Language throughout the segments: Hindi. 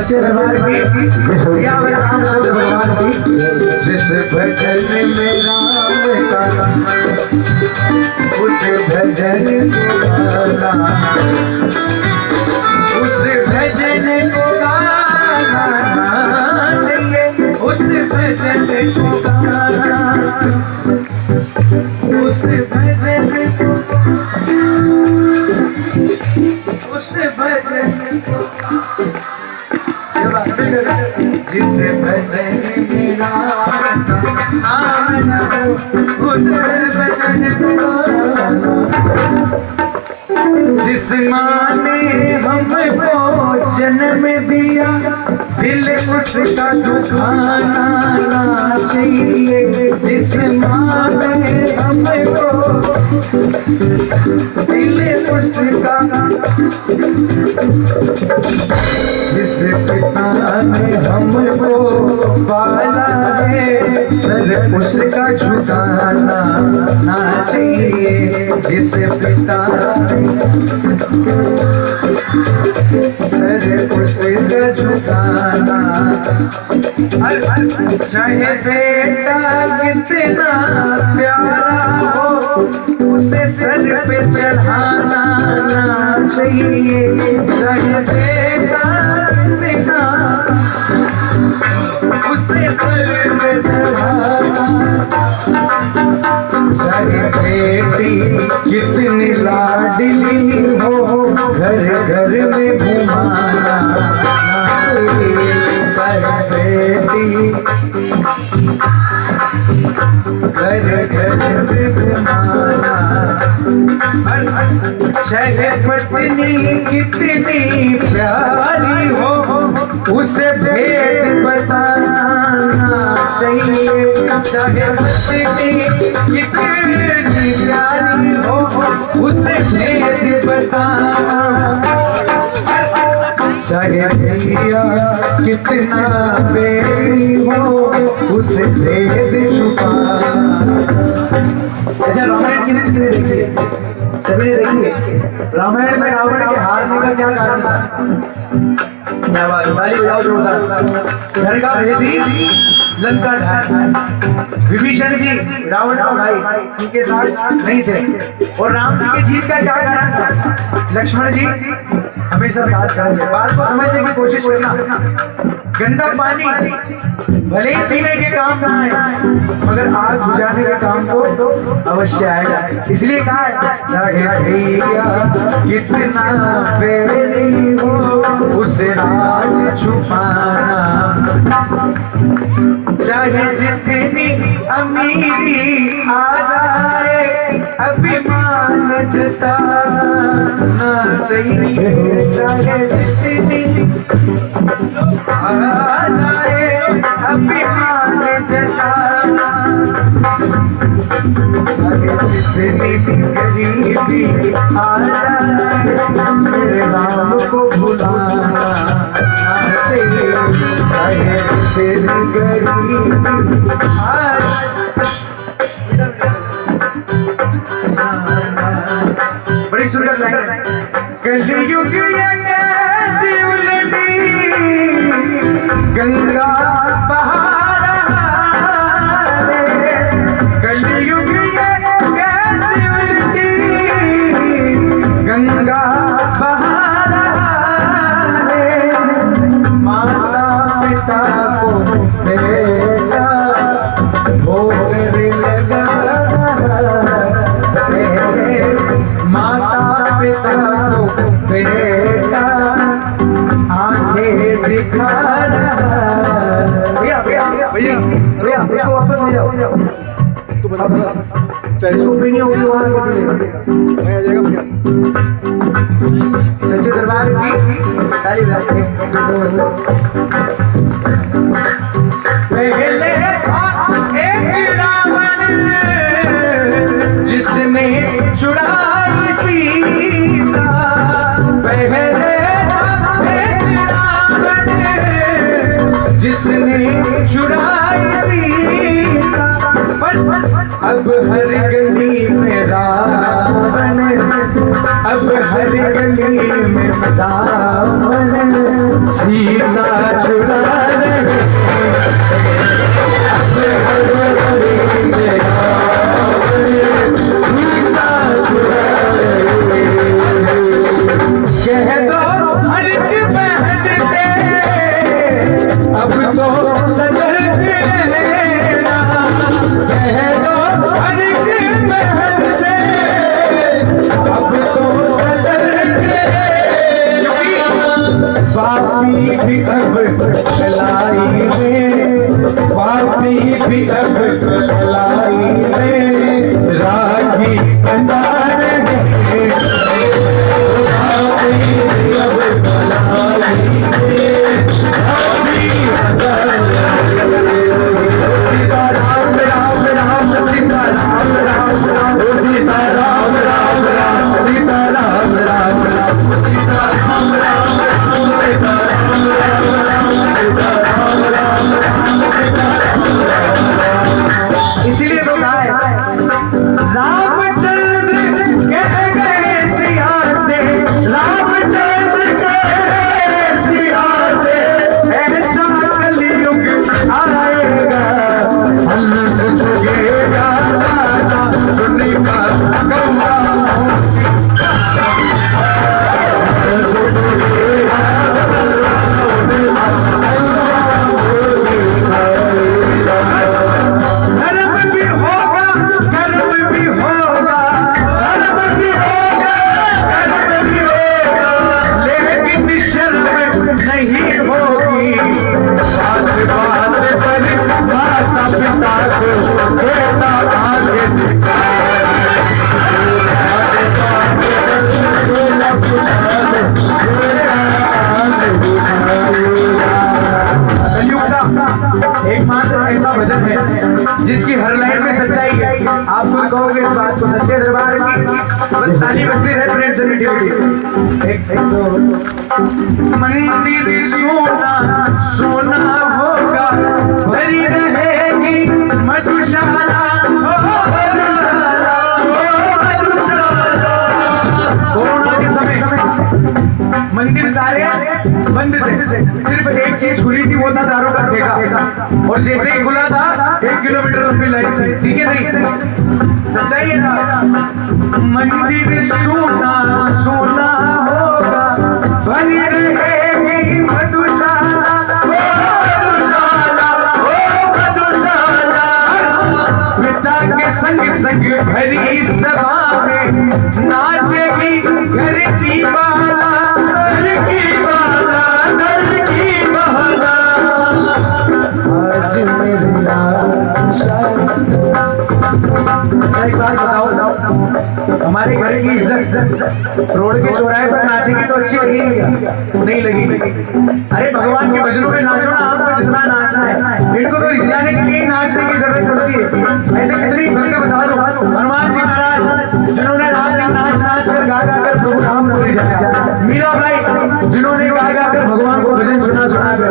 सच्चे दरबार की सियावर रामचंद्र भगवान की। जिस भजन में राम का नाम उस भजन को गाना, उस भजन को गाना चाहिए, उस भजन को गाना, उस भजन को, उस भजन को, जिस भजन में राम आना हो उस भजन को, जिस माँ ने हमको जन्म दिया दिल उसका दुखाना ना चाहिए। जिस माँ ने हमको दिल उसका, जिस पिता ने हमको पाला है सर उसका झुकाना ना चाहिए। जिस पिता सर उसका झुकाना, चाहे बेटा कितना प्यारा हो उसे सर पे चढ़ाना ना चाहिए। चाहे बेटा कितना उसे सर पे चढ़ाना, चाहे बेटी कितनी लाडली हो घर घर में घुमाना, चाहे बेटी घर घर में घुमाना, चाहे पत्नी कितनी प्यारी हो उसे भेद बताना चाहिए। चाहे पत्नी कितनी प्यारी हो उसे भेद बताना, चाहे भैया कितना बेटी हो उसे भेद छुपाना। अच्छा, रामायण किसी से देखिए, सभी ने देखिए। रामायण में रावण के हारने का क्या कारण था? क्या बात, ताली बजाओ जोरदार। घर का भेदी लंका ढाया, विभीषण जी रावण का भाई उनके साथ नहीं थे, और राम जी की जीत का क्या कारण था? लक्ष्मण जी हमेशा साथ करेंगे। बात को समझने की कोशिश करना। गंदा पानी भले ही पीने के काम ना आए मगर आग बुझाने के काम तो अवश्य आएगा। इसलिए कहा है चाहे भैया कितना बेटी हो उसे राज छुपाना, चाहे जितनी अमीरी आ जाए अभिमान जताना चाहिए। चाहे जितनी आ जाए अभिमान जताना, चाहे जितनी गरीबी आ जाए मेरे नाम को भुलाना चाहिए। चाहे तेरी गरीबी आ जाए। बड़ी सुंदर लाइन है। कलयुग ये कैसी उलटी गंगा बहा रहा है, कलयुग ये कैसी उलटी गंगा बहा रहा है। माता पिता को बेटा भोग लगा, माता पिता को बेटा आंखें दिखा रहा। भैया भैया भैया भैया इसको वापस ले जाओ, तो बता इसको भी नहीं होगी वहाँ मैं आ जाएगा भैया। सच्चे दरबार की ताली बजाते पहले एक रावण जिसने चुराई सीता, पहले एक रावण जिसने चुराई सीता, अब हर गली में रावण, अब हर गली में रावण सीता चुरा रहे कह दो हर एक बहन से अब तो सतर्क रहना कह दो हर एक बहन से अब तो सतर्क पापी भी अब कलाई में पापी भी अब कलाई में राखी बंधा रहे इसीलिए तो कहा है रामचंद्र कह गए सिया से रामचंद्र कह गए सिया से ऐसा कलयुग आएगा हम सोचेगा दुनिया कौवा नहीं होगी बात बात पर माता पिता को बेटा आगे एकमात्र ऐसा भजन है जिसकी हर लाइन में सच्चाई है। आप खुद कहोगे इस बात को सच्चे दरबार की बस ताली बजती रहे प्रेम से मीठी मीठी। मंदिर सोना सोना होगा भरी रहेगी मधुशाला कोरोना के समय मंदिर सारे बंद थे, सिर्फ एक चीज खुली थी, वो था दारू का ठेका। और जैसे ही खुला था 1 किलोमीटर लंबी लाइन थी। ठीक है नहीं? सच्चाई है ना? मंदिर सोना सोना होगा भरी रहेगी मधुशाला पिता के संग संग भरी सभा में नाचेगी घर की बाला घर की बाला घर की बाला आज मेरी एक बात बताओ हमारे घर की इज्जत रोड के चौराहे पर नाचेगी तो अच्छी लगेगी नहीं लगेगी? अरे भगवान के भजनों में नाचो ना, आपको जितना नाचना है। इनको तो रिझाने के लिए नाचने की जरूरत पड़ती है। ऐसे कितनी भक्त बता दो हनुमान जी महाराज जिन्होंने रात दिन नाच नाच कर गा गा कर प्रभु राम को रिझाया, मीरा भाई जिन्होंने गा गा कर भगवान को भजन सुना सुना कर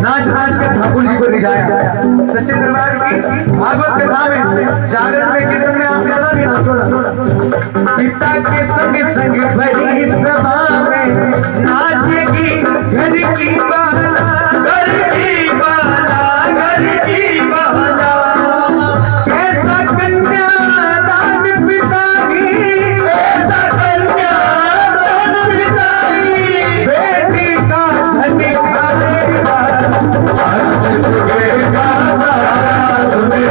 नाच नाच कर ठाकुर जी को रिझाया। सच्चे दरबार की भागवत कथा में जागरण में कीर्तन में आप ज्यादा भी नाचो ना। पिता के संग संग भरी सभा में नाचेगी घर की बाला घर की बाला घर की बाला कैसा कन्यादान पिता की कैसा कन्यादान पिता की बेटी का धन खाएगा आज जुगेगा तुम्हें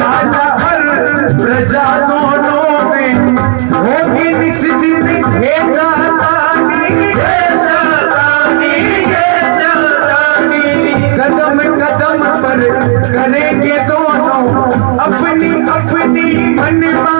राजा हर प्रजा दोनों में होगी निश्चित कदम कदम पर करेंगे दोनों अपनी अपनी मनमानी